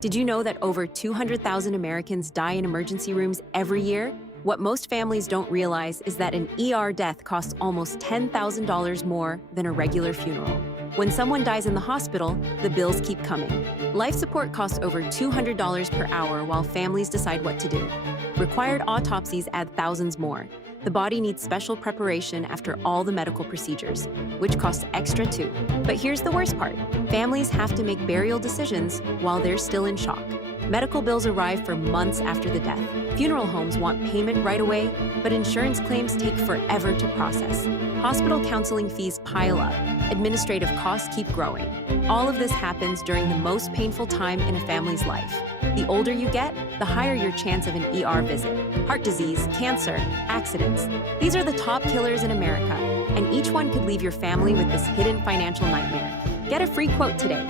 Did you know that over 200,000 Americans die in emergency rooms every year? What most families don't realize is that an ER death costs almost $10,000 more than a regular funeral. When someone dies in the hospital, the bills keep coming. Life support costs over $200 per hour while families decide what to do. Required autopsies add thousands more. The body needs special preparation after all the medical procedures, which costs extra too. But here's the worst part. Families have to make burial decisions while they're still in shock. Medical bills arrive for months after the death. Funeral homes want payment right away, but insurance claims take forever to process. Hospital counseling fees pile up. Administrative costs keep growing. All of this happens during the most painful time in a family's life. The older you get, the higher your chance of an ER visit. Heart disease, cancer, accidents. These are the top killers in America, and each one could leave your family with this hidden financial nightmare. Get a free quote today.